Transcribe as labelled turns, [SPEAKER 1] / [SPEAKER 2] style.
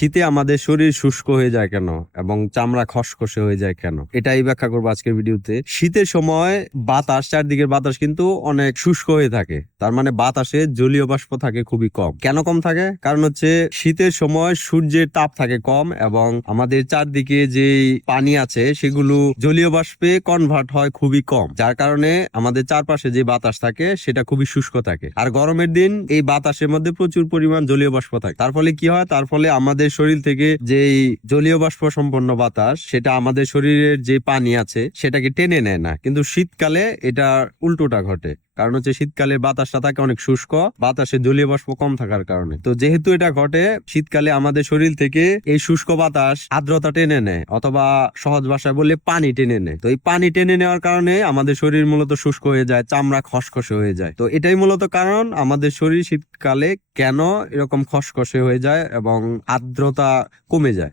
[SPEAKER 1] শীতে আমাদের শরীর শুষ্ক হয়ে যায় কেন? এবং চামড়া খসখসে হয়ে যায় কেন? এটাই ব্যাখ্যা করব আজকের ভিডিওতে। শীতের সময় বাতাস, চারদিকের বাতাস কিন্তু অনেক শুষ্ক হয়ে থাকে। তার মানে বাতাসে জলীয় বাষ্প থাকে খুবই কম। কেন কম থাকে? কারণ হচ্ছে শীতের সময় সূর্যের তাপ থাকে কম এবং আমাদের চারদিকে যে পানি আছে, সেগুলো জলীয় বাষ্পে কনভার্ট হয় খুবই কম। যার কারণে আমাদের চারপাশে যে বাতাস থাকে, সেটা খুবই শুষ্ক থাকে। আর গরমের দিন এই বাতাসের মধ্যে প্রচুর পরিমাণ জলীয় বাষ্প থাকে। তার ফলে কি হয়? তার ফলে আমাদের শরীর থেকে যেই জলীয় বাষ্প সম্পন্ন বাতাস, সেটা আমাদের শরীরের যে পানি আছে, সেটাকে টেনে নেয় না। কিন্তু শীতকালে এটা উল্টোটা ঘটে। কারণ হচ্ছে শীতকালে বাতাসটা থাকে অনেক শুষ্ক, বাতাসে জলীয় বাষ্প কম থাকার কারণে। তো যেহেতু এটা ঘটে, শীতকালে আমাদের শরীর থেকে এই শুষ্ক বাতাস আর্দ্রতা টেনে নেয়, অথবা সহজ ভাষায় বললে পানি টেনে নেয়। তো এই পানি টেনে নেওয়ার কারণে আমাদের শরীর মূলত শুষ্ক হয়ে যায়, চামড়া খসখসে হয়ে যায়। তো এটাই মূলত কারণ আমাদের শরীর শীতকালে কেন এরকম খসখসে হয়ে যায় এবং আর্দ্রতা কমে যায়।